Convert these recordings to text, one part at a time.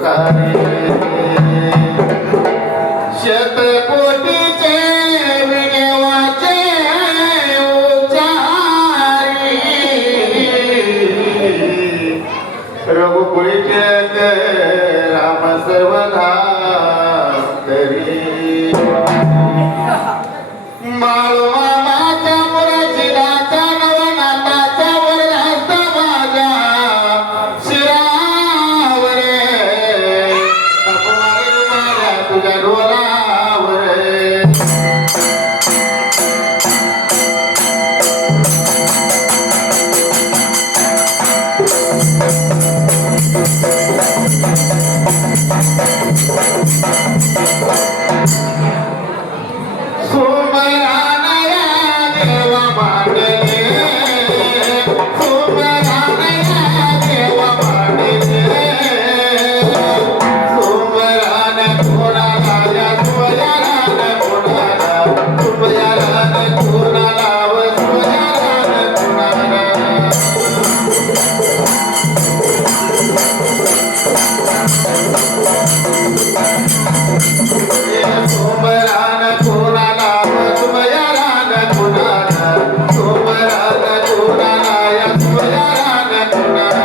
सुखारी शतकोटीचे विनवाचे उच्चारी रघुकुळीचे राम सर्वदा तरी माळवामाचा मुरशिदाचा नवनाथाचा वरदास्त माझ्या शिरावर अपमानित माझ्या तुझ्या डोलावर सुमरानया देवा मांडले सुमरानया देवा मांडले सुमरान कोणाला या सुमरान कोणाला सुमरान कोणाला व सुमरान कोणाला सुमरान कोणाला सुमरान कोणाला सुमरान कोणाला या सुमरान कोणाला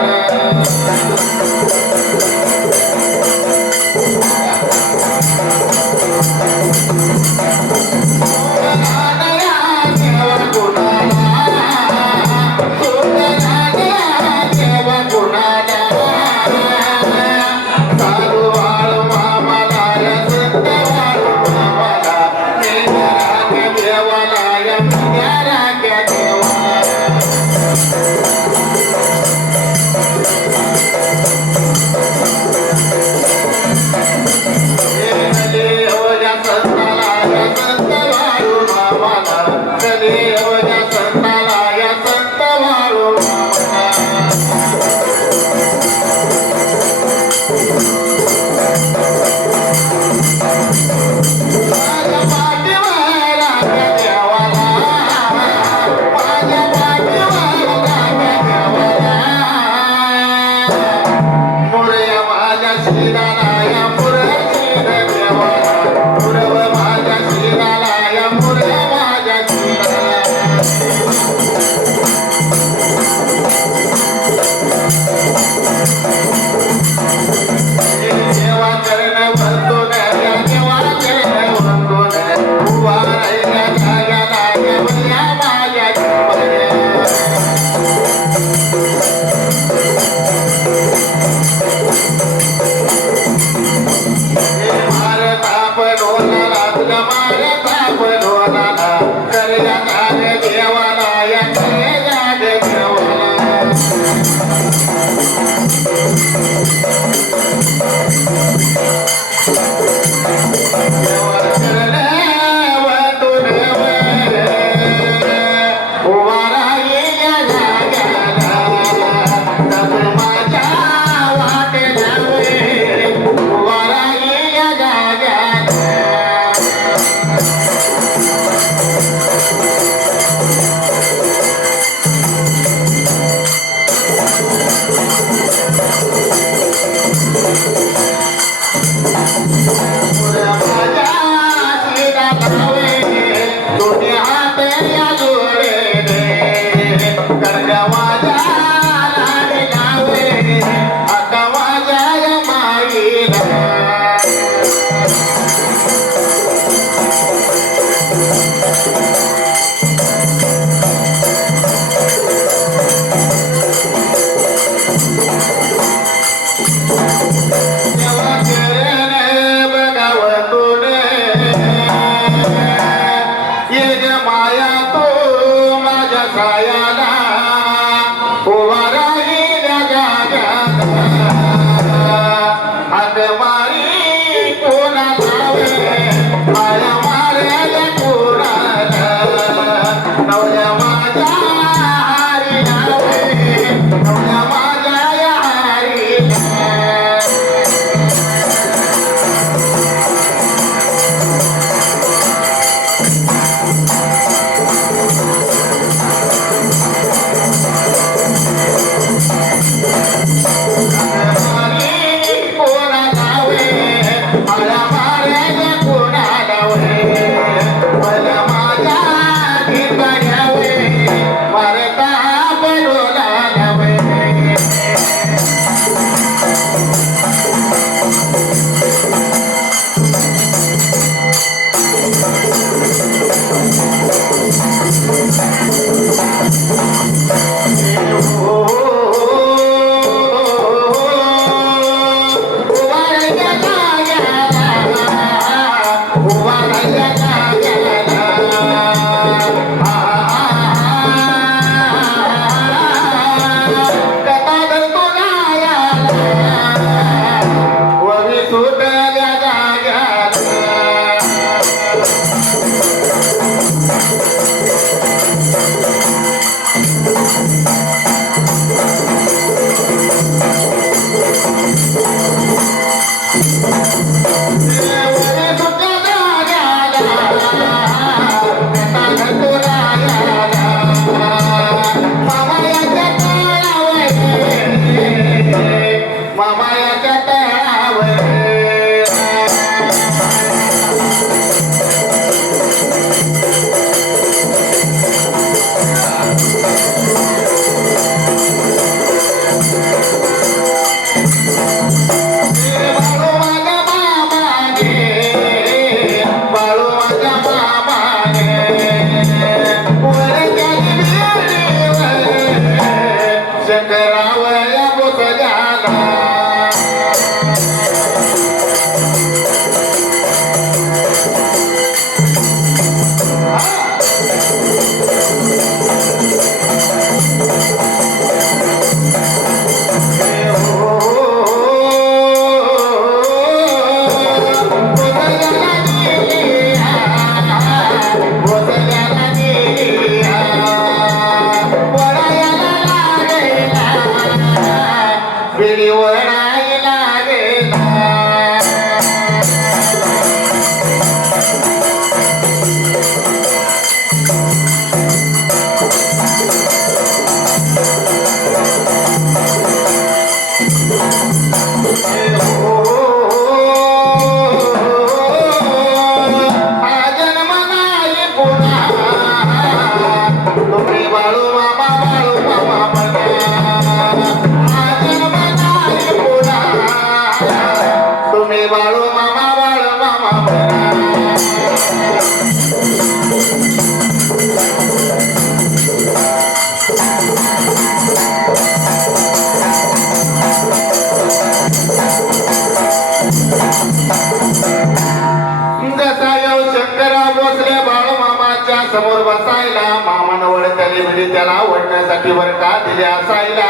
समोर बसायला मामानं वडत्याने बिडी त्याला ओढण्यासाठी वर का दिले असायला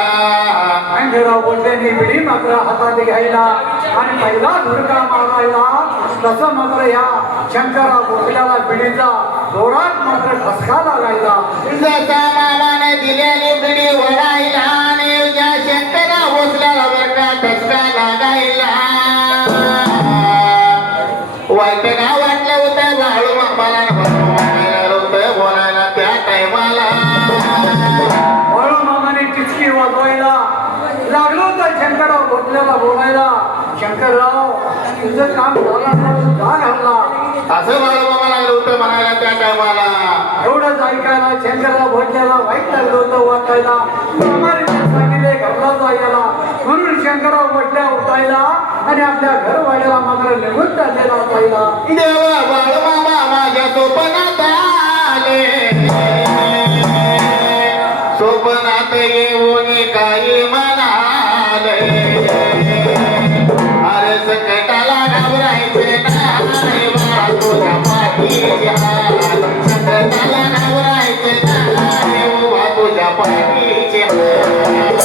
अंगराव बोलल्याने बिडी मात्र हातात घ्यायला आणि पहिला धुरका मारायला तसं मात्र या शंकरराव भोसल्याला बिडीचा जोरात मात्र ठसका लागायला जसा मामाने दिलेली बिडी वडायला आणि या शंकरराव भोसल्याला वर का ठसका लागायला वाईट ना वाटलं होतं बाळू मामाला बोलायला त्या टायमाला बाळू मामाने टिचकी वाजवायला लागलो होतं शंकरराव भोसल्याला बोलायला शंकरराव तुझं काम झालं का घालला असं बाळू मामा लागलं होतं म्हणायला त्या टायमाला एवढंच ऐकायला शंकरराव भोसल्याला वाईट लागलं होतं वाटायला मामाने सांगितले घरला जायला म्हणून शंकरराव भोसल्या उठायला आणि आपल्या घरवाड्याला मात्र निघून चाललेला असायला देवा बाळू मामा माझ्या स्वप्नात आले स्वप्नात येऊन काही म्हणाले अरे सकटाला घाबरायचे नाही बा तुझ्या पाठीचे हात सकटाला घाबरायचे नाही बा तुझ्या पाठीचे हात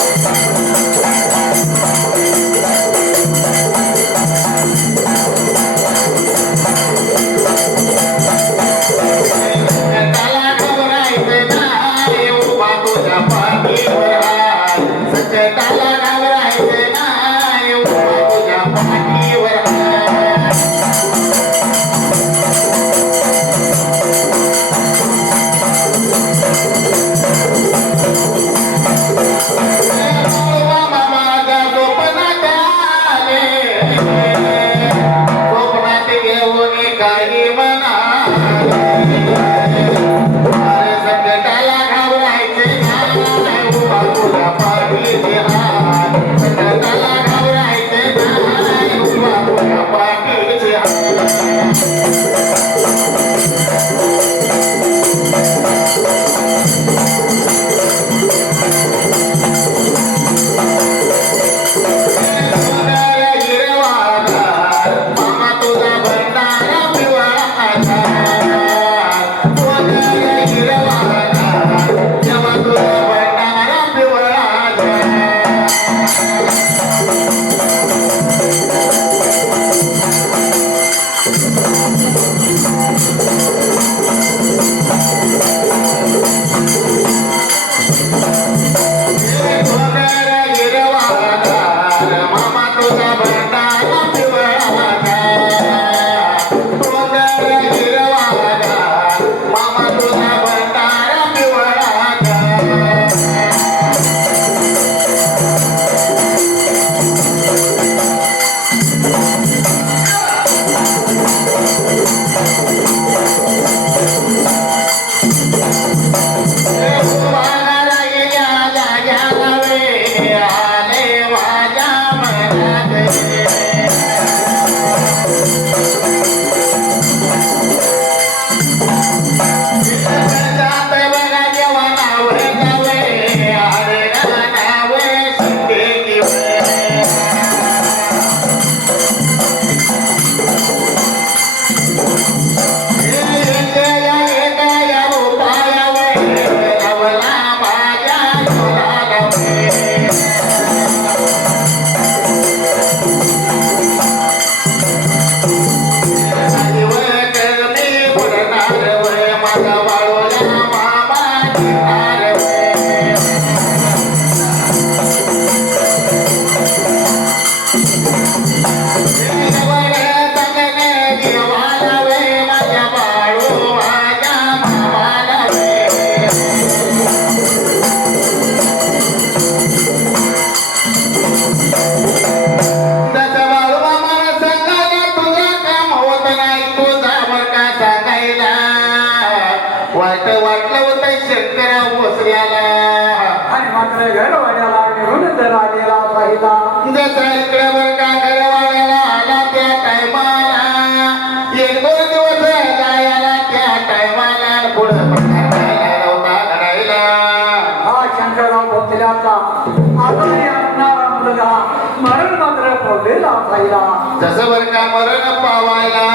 जसं बर का मरण पावायला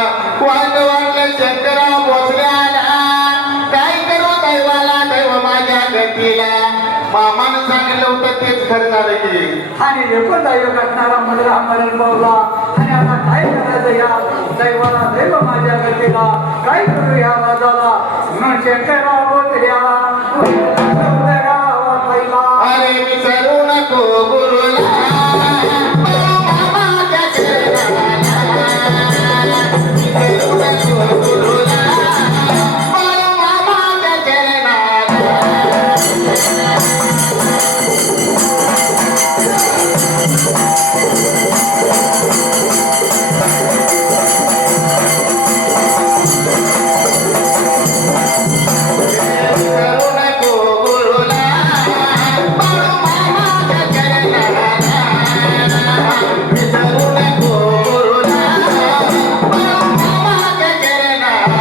वाट वाटलं शंकरराव भोसल्याला काय गतीला मामानं सांगितलं होतं तेच खरं झालं की आणि एकच योग असणारा मुलगा मरण पावला आणि आता काय करायचं या दैवाला दैव माझ्या गतीला काय करू या राजाला म्हणून शंकरराव बोतल्या पहिला अरे विसरू नको गुरुला मामाच्या चरणाला. विसरू नको गुरुला मामाच्या चरणाला. विसरू नको गुरुला मामाच्या चरणाला. विसरू नको गुरुला मामाच्या चरणाला.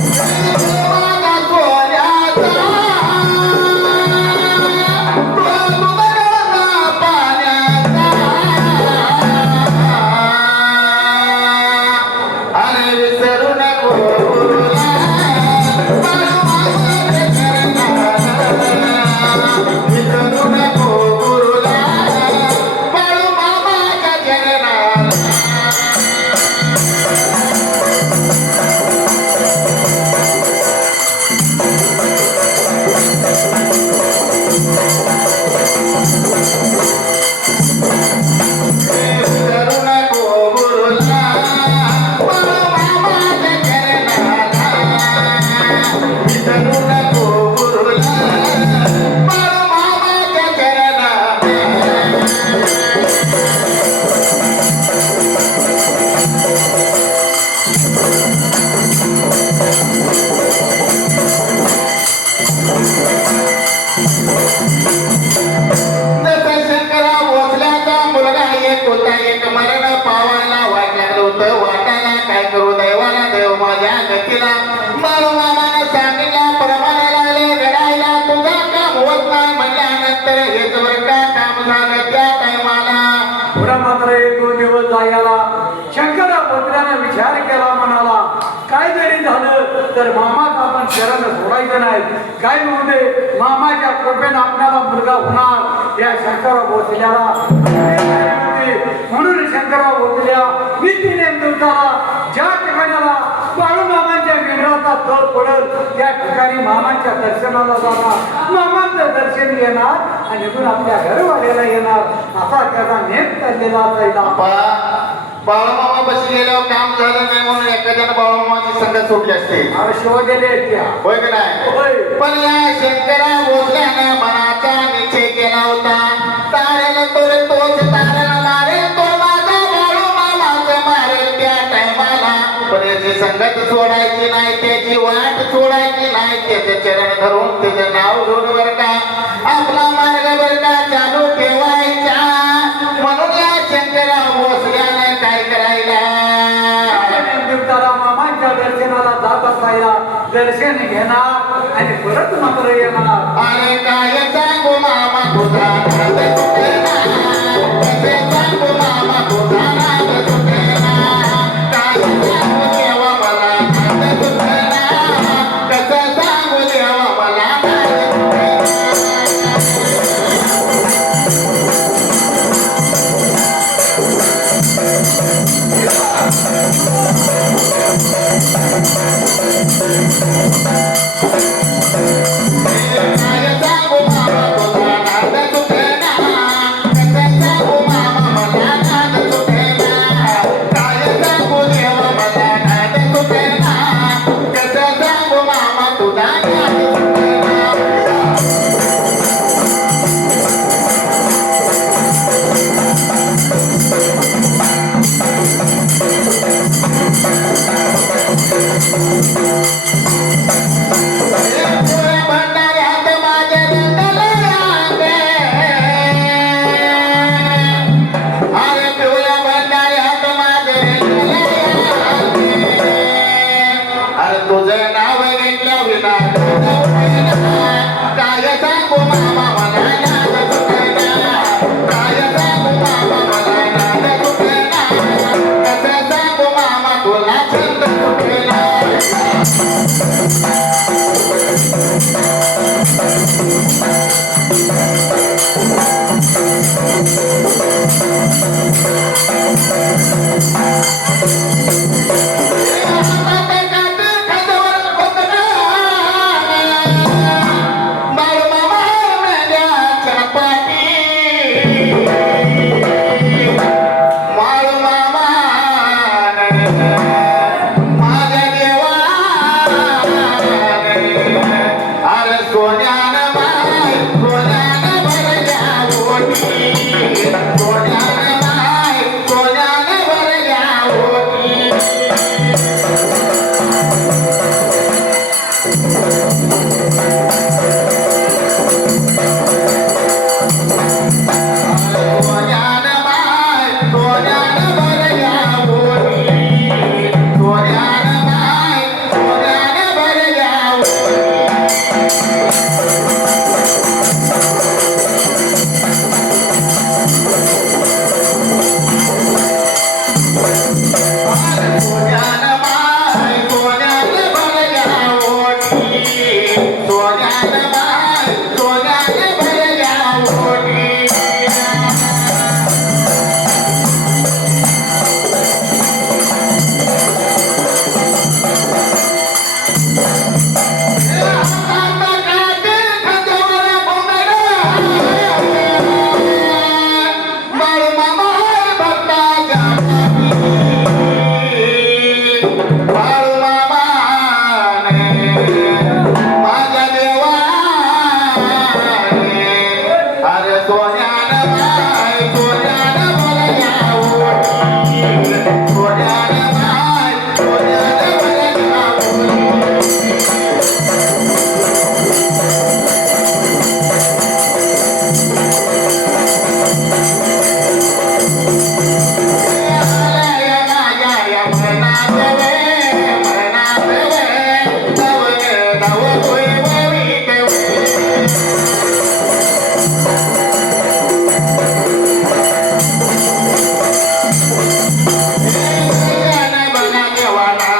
देवाला सोन्याचा तुझा पाण्याचा. अरे विसरू नको गुरुला मामाच्या चरणाला. विसरू नको गुरुला मामाच्या चरणाला. विसरू नको गुरुला मामाच्या चरणाला. विसरू नको गुरुला मामाच्या चरणाला. जसा शंकरा भोसल्याचा मुलगा एक होता एक मरण पावायला वाटलं होतं वाटायला काय करू दैवाला देव माझ्या गतीला. बाळू मामानं सांगितल्याप्रमाणे लागले घडायला तुझा काम होत नाही म्हणल्यानंतर हेच वर का काम झालं त्या टायमाला. पुढे मात्र एक दोन दिवस जायला शंकरा पुत्राने विचार केला म्हणाला काय जरी झालं तर मामाचा आपण शरण सोडायचं नाही. काय म्हणू दे मामाच्या कृपेने आपल्याला मुलगा होणार या शंकरा भोसल्याला म्हणून शंकरा भोसल्या नीतीने दिवसाला ज्या ठिकाणाला बाळू मामांच्या मित्राचा तळ पडल त्या ठिकाणी मामांच्या दर्शनाला जाणार मामांचं दर्शन घेणार आणि इथून आपल्या घरवाल्याला येणार असा त्याचा नेम चाललेला असायचा. बाळूमामा बशी गेल्यावर काम झालं नाही म्हणून एखाद्यानं बाळूमामाची संगत सुटली असते शिव गेले त्या होय का नाही. होय. पण या शंकरा भोसल्यानं मनाचा निश्चय केला होता तारेला तोरे तोच तारेला मारे तो माझा बाळूमामाचं मारेल त्या टायमाला. पण याची संगत सोडायची नाही त्याची वाट सोडायची नाही त्याचे चरण धरून त्याचं नाव घेऊन बर का आपला मार्ग बर का चालू ठेवायचा. म्हणून या शंकरा भोसल्यानं काय करायला देवताला मामांच्या दर्शनाला जात असायला दर्शन घेणार आणि परत मात्र येणार. अरे काय सांगू मामा तुझा नाद सुटेना. कसे सांगू मामा तुझा नाद सुटेना. काय सांगू देवा मला नाद सुटेना. कसं सांगू देवा मला नाद काय सांगू मामा तुझा नाद सुटेना. कसं सांगू मामा मला नाद सुटेना. काय सांगू देवा मला नाद सुटेना. कसं सांगू मामा तुझा नाद सुटेना. भंडाऱ्यात माझे रंगले आंबे. अरे पिवळ्या भंडाऱ्यात माझे रंगले आंबे. अरे तुझं नाव घेतल्या विना काय सांगू मामा मला नाद छंद सुटेला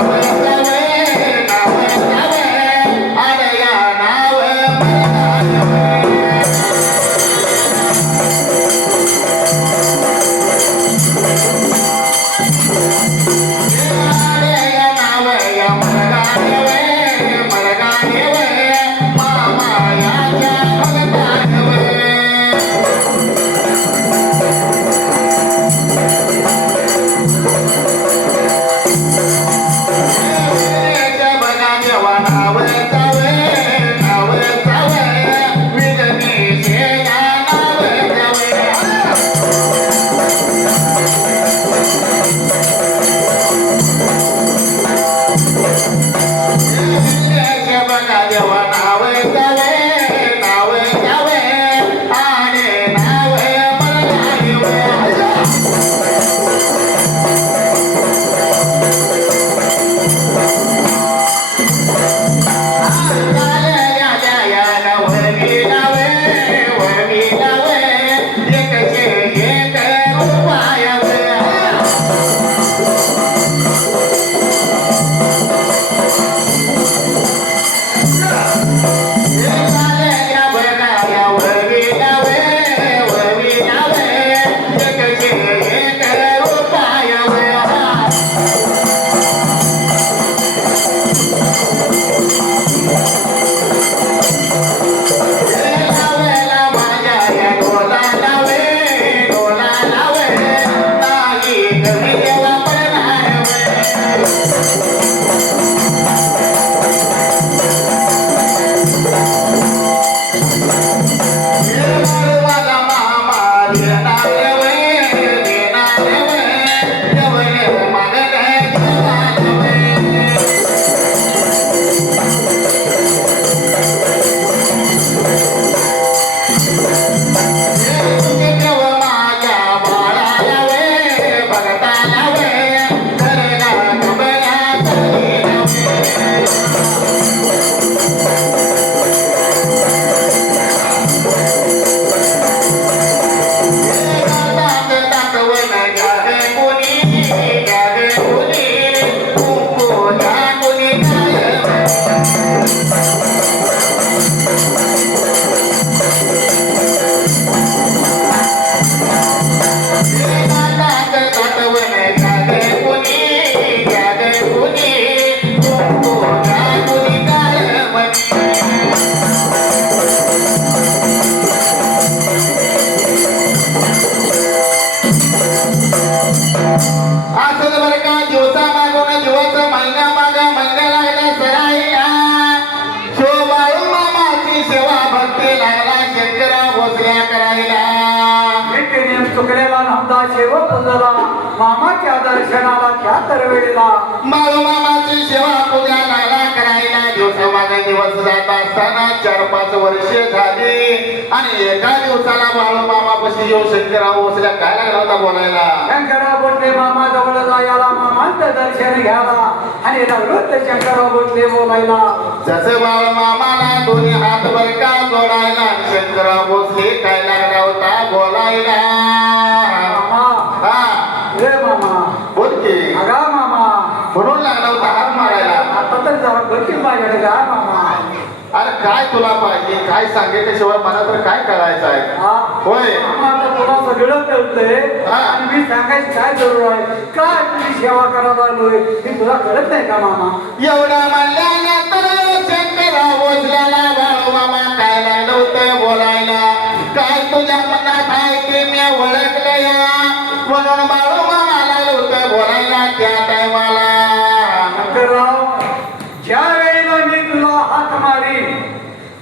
Bye. मामाच्या दर्शनाला त्या तर वेळेला बाळूमामाची सेवा पूजा नाला करायला दिवसामागे दिवस जात असताना 4-5 वर्षे झाली आणि एका दिवसाला बाळूमामापाशी येऊ शंकरराव भोसल्या काय लागला होता बोलायला. शंकरराव भोसले मामा जवळ जायला मामांचं दर्शन घ्यायला आणि नवृत्त शंकरराव भोसले बोलायला. जसं बाळूमामाला दोन्ही हात बरका जोडायला शंकरराव भोसले काय लागला होता बोलायला. मामा हा रे मामा बोल की अगा मामा म्हणून लागला होता हात मारायला. आता तर जरा बघतील माझ्याकडे का मामा. अरे काय तुला पाहिजे काय सांगितल्याशिवाय मला तर काय करायचं आहे. हा होय मामा आता तुला सगळं कळतंय हा. आणि मी सांगायची काय जरूर आहे काय तुझी सेवा करायला आलोय हे तुला कळत नाही का मामा. एवढं म्हणल्यानंतर शंकरराव भोसल्याला बाळूमामा काय लागलं होतं बोलायला. काय तुझ्या मनात आहे ते मी ओळखलं या म्हणून बाळूमामा लागलं होतं बोलायला त्या टायमाला. शंकरराव ज्या वेळेला मी तुला हात मारीन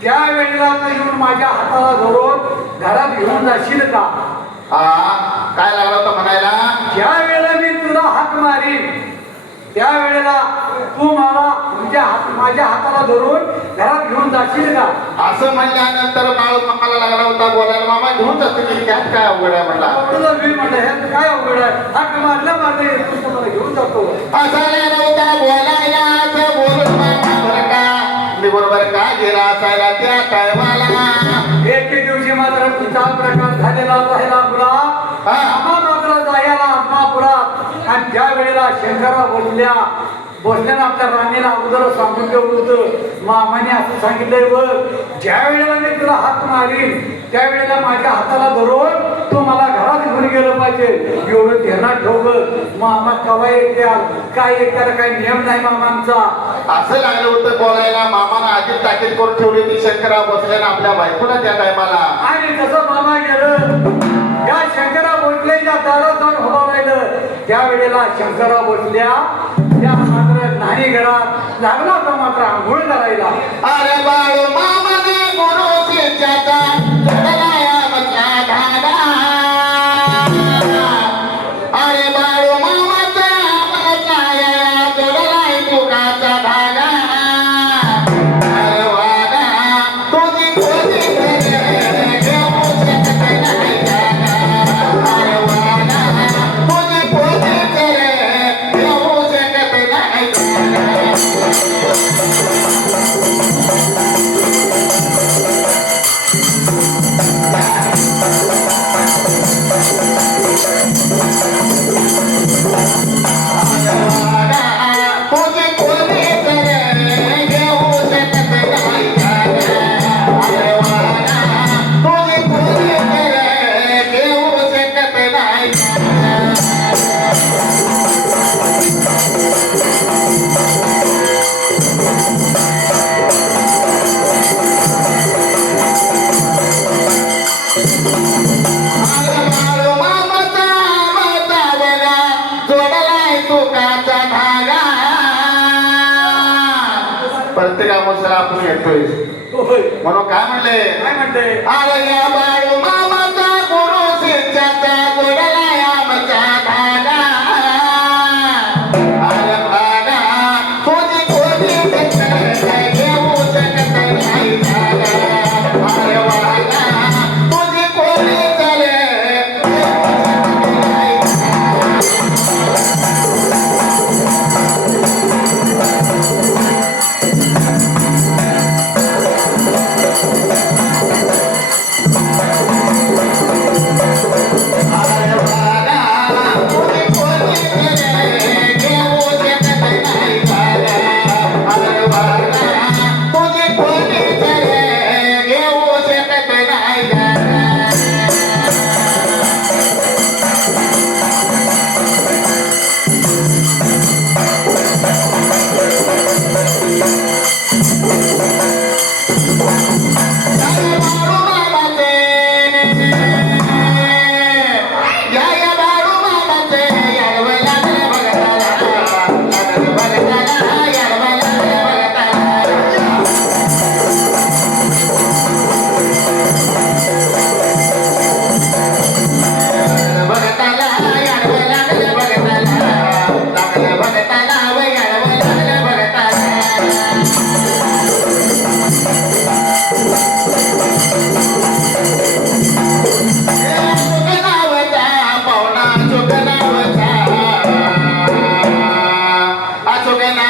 त्या वेळेला तू येऊन माझ्या हाताला धरून घरात घेऊन जाशील का. हा काय लागलं होतं म्हणायला. ज्या वेळेला मी तुला हात मारीन त्या वेळेला तू मला माझ्या हाताला धरून घरात घेऊन जाशील का. असं म्हणल्यानंतर बाळूमामाला लागला होता बोलायला. मामा घेऊन जातो की त्यात काय अवघड आहे म्हटला. तुला मी म्हटलं हे काय अवघड आहे हात मारलं तू तुम्हाला घेऊन जातो. असा लागला होता बोलायला असं बोलून मामा बरं का मी बरोबर का गेला असायला त्या टायमाला. एक दिवशी मात्र तुझा प्रकार झालेला राहिला तुला मात्र जायला आत्मापुरात आणि ज्या वेळेला शंकरराव भोसल्यानं आपल्या राणीला अगोदर सांगून ठेवलं होतं. मामाने असं सांगितलंय बघ ज्या वेळेला मी तुला हात मारीन त्यावेळेला माझ्या हाताला धरून तू मला घरात घेऊन गेलं पाहिजे एवढं ध्यानात ठेवलं. मामा कवा येत्या काय येत्याला काही नियम नाही मामांचा. असं लागलं होतं बोलायला. मामानं आधीच ताकीद करून ठेवली होती शंकरराव भोसल्यानं आपल्या बायकोला त्या टायमाला. आणि कसं मामा गेलं या शंकरराव भोसलेच्या दारात जाऊन उभा राहिलं त्यावेळेला शंकरराव भोसल्या त्या मात्र नाही घरात लागला होता मात्र आंघोळ करायला. अरे बाळू मामाने गुरु शिष्याचा जोडला आमचा धागा. अरे बाळू मामाचा आमचा या जोडलाय तुकाचा धागा. अरे वागा तुझी खोजी घेऊ शकत नाही जागा. अरे वागा तुझी खोजी घेऊ शकत नाही जागा. प्रत्येक अमावस्याला आपण येतोय म्हणून काय म्हणले. काय म्हणते अरे या बाळू मामाचा गुरु शिष्याचा जोडलाय आमचा धागा. अरे भागा तुझी खोजी घेऊ शकत नाही जागा. अरे वागा तुझी खोजी घेऊ शकत नाही जागा.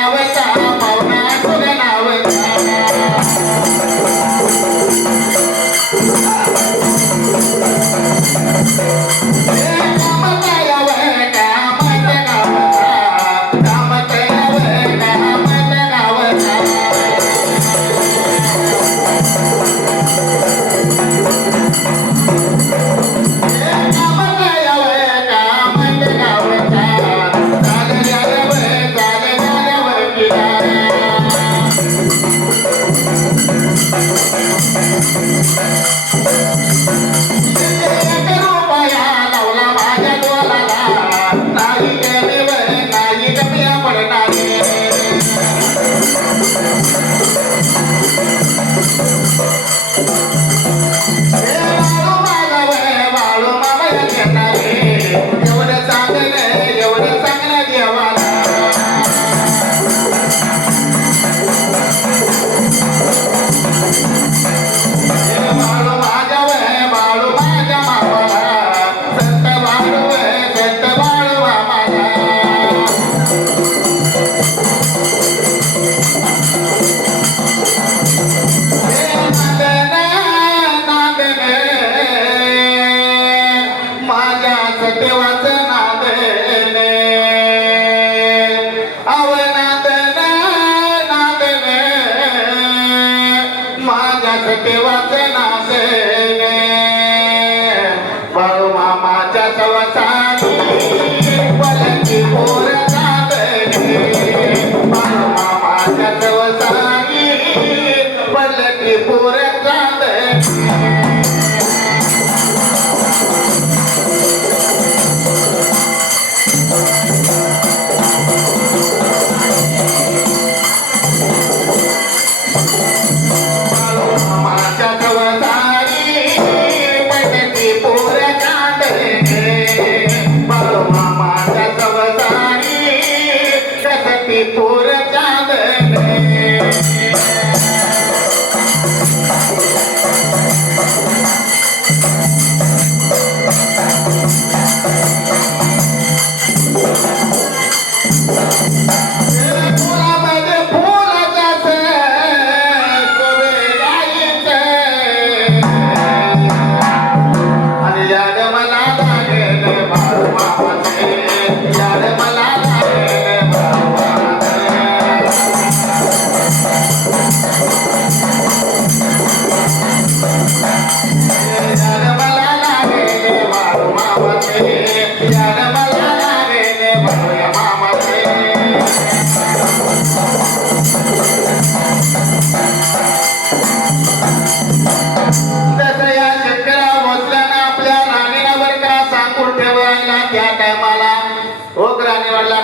नावचा पाहुणा तुझ्या नावचा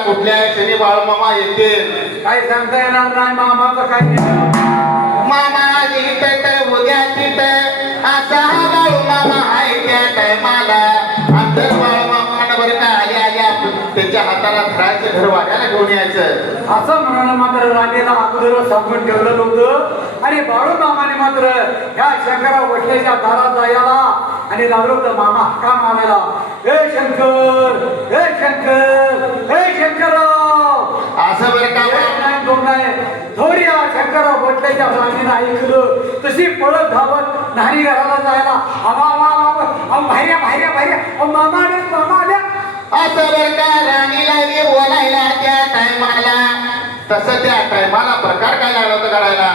कुठल्या क्षणी बाळूमामा येते काही सांगता येणार नाही मामाचं काही मामा इथं तर उद्या तिथं असा हा बाळूमामा आहे त्या टायमाला अंतर बाळूमामानं बरं का आले आले त्याच्या हाताला धरायचं घर वाट्याला घेऊन यायचं असं म्हणाला मात्र राणीला अगोदर सांगून ठेवलं नव्हतं आणि बाळूमामाने मात्र ह्या शंकरराव वडलेच्या दारात जायला आणि लागलो तर मामा का मारायला हे शंकर हे शंकर हे शंकरराव असं बरं का थोडी शंकरराव वडलेच्या राणीनं ऐकलं तशी पळत धावत न्हाणी घराला जायला बाहेर बाहेर बाहेर मामा आले मामा आल्या असं बरं का राणीला बी बोलायला त्या टायमाला तसं त्या टायमाला प्रकार काय लागला होता करायला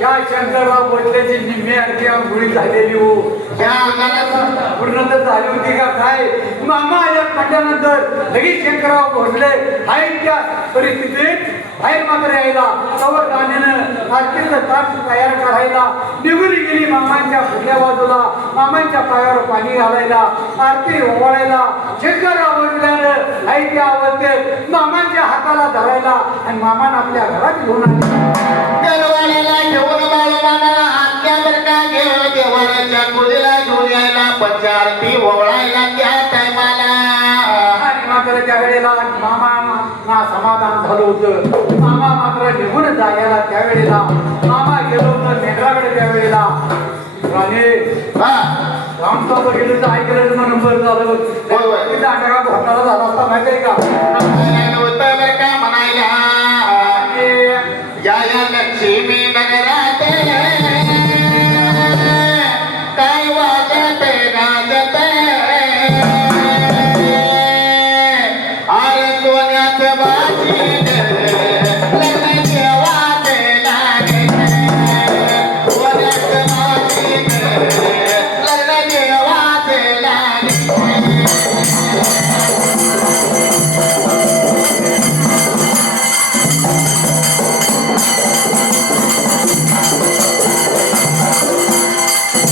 या शंकरराव भोसलेची निम्मी अर्धी अंघोळी झालेली हो त्या अंगाला पूर्ण तर झाली होती का काय मामा आल्या म्हटल्यानंतर लगेच शंकरराव भोसले आहेत त्या परिस्थितीत बाहेर मात्र यायला तवर राणीनं आरतीचं ताट तयार करायला निघून गेली मामांच्या पुढल्या बाजूला मामांच्या पायावर पाणी घालायला आरती ओवाळायला शंकरराव भोसल्यानं आई त्या अवस्थेत मामांच्या हाताला धरायला आणि मामानं आपल्या घरात घेऊन आले दरवाड्याला घेऊन बाळूमामाला आत्या बरं का घेऊन देवाऱ्याच्या कुलीला घेऊन यायला पंचारती ओवाळायला त्या टायमाला आणि मात्र त्यावेळेला मामांना समाधान झालं होतं मामा मात्र निघून जायला त्यावेळेला मामा गेलो होतं मेघराकडे त्यावेळेला राणे रामचा बघितलं तर ऐकलं म्हणून बरं झालं तिथं आठवडा घोटाळा झाला असता माहिती आहे का होतं बरं का म्हणायला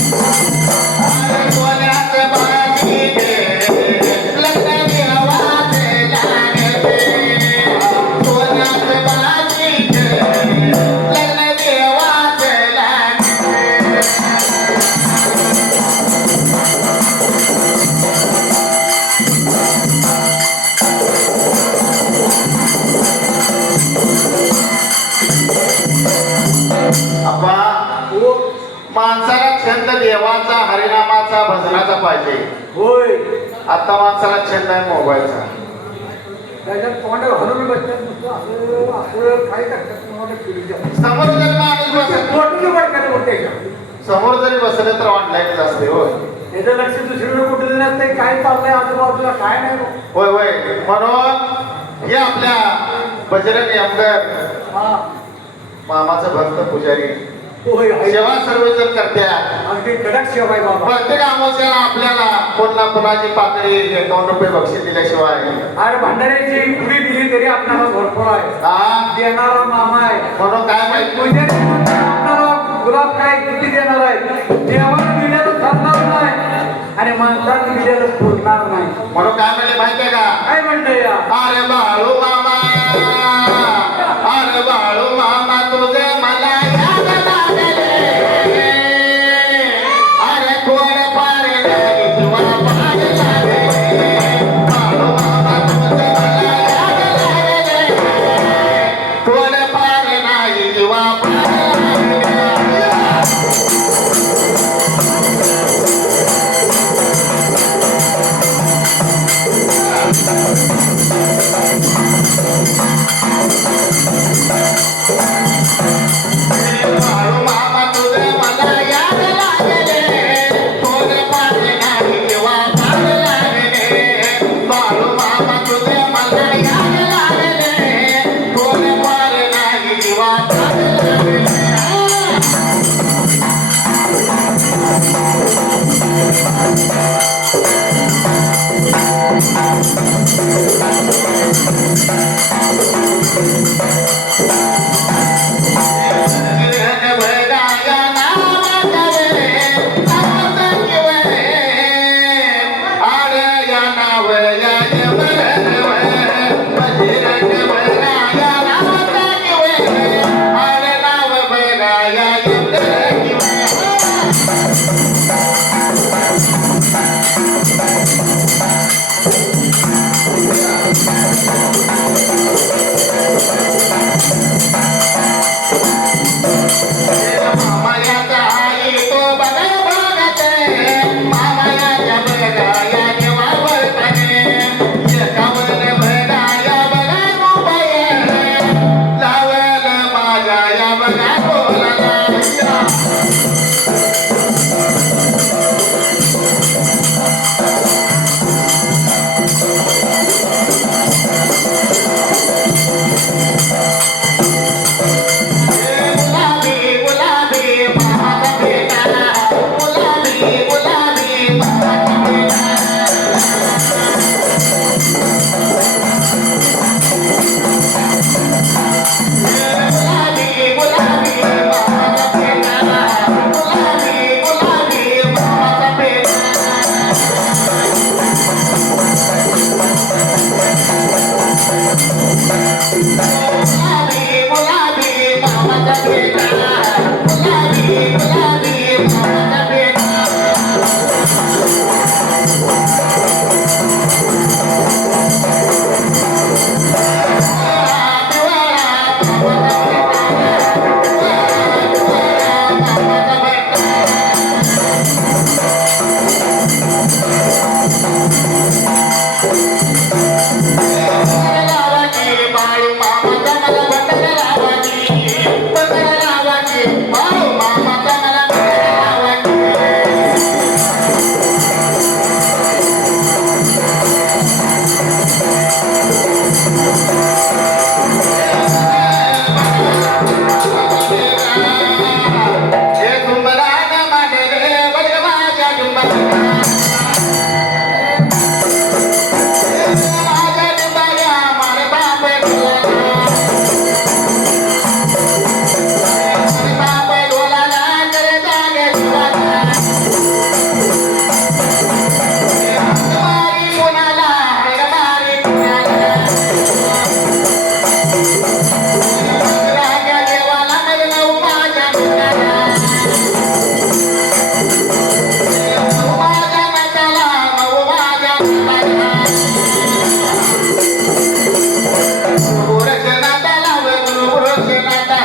अरे सोन्याचे बाजीचे लग्न देवाचे लागते. सोन्याचे बाजीचे लग्न देवाचे लागते. अप्पा, हो माणसाला छंद देवाचा, हरिनामाचा, भजनाचा पाहिजे. होय आता माणसाला छंद आहे मोबाईलचा. त्याच्यात तोंड घालून बसतात नुसतं असं असं काय करतात तुम्हाला फिरून समोर जर माणूस बसत मोठं बडकत होते समोर जरी बसले तर ऑनलाईनच असते. होय याचं लक्ष दुसरीकडे कुठे नसते काय चाललंय आजूबाजूला काय नाही होय होय म्हणून हे आपल्या बजरंग यमगर हा मामाचं भक्त पुजारी होय आहे. सेवा सर्वजण करत्या. अगदी कडक सेवा आहे बाबा प्रत्येक अमावस्याला आपल्याला कोणा कोणाची पाकळी 1 रुपये बक्षीस दिल्याशिवाय अरे भंडाऱ्याची पुरी दिली तरी आपल्याला भरपूर आहे हा देणारा मामा आहे म्हणून काय माहिती पुजारी आपल्याला गुलाब काय किती देणार आहे देवाला दिलेलं ठरणार नाही आणि माणसाला दिलेलं पुरणार नाही म्हणून काय म्हणले माहितीये का? काय म्हणतंय या अरे बाळू मामा, अरे बाळू मामा तुझे मला याद लागले. अरे कोण पारे नाही किंवा पार लागले. बाळू मामा तुझे मला याद लागले. कोण पार नाही किंवा पार लागले. बाळू मामा तुझे मला याद लागले. कोण पार नाही किंवा पार लागले. बाळू मामा तुझे मला याद लागले. कोण पार नाही किंवा पार लागले.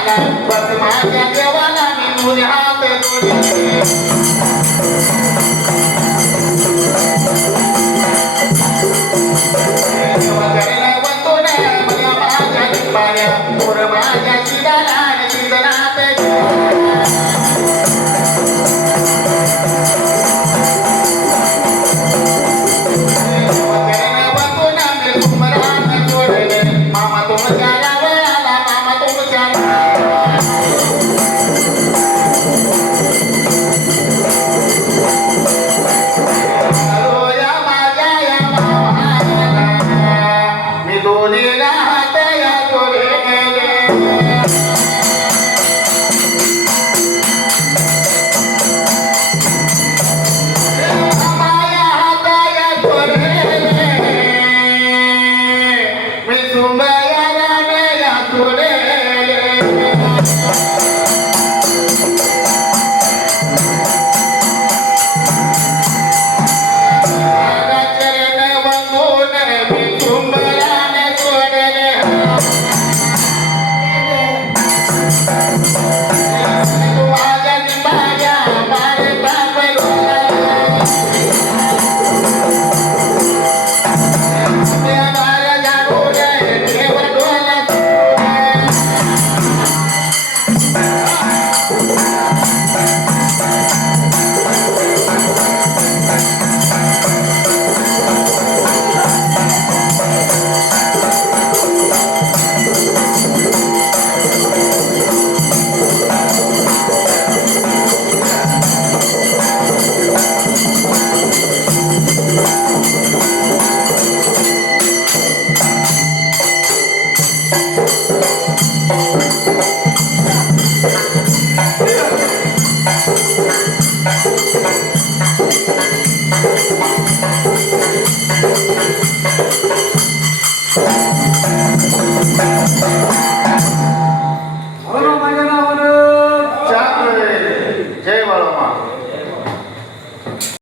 मला बस माझ्या देवाला मी तुझे हात जोडले देवा चरण वंदून मला माझ्या लिंबाऱ्या पोर माझ्या शिदाला शिदनात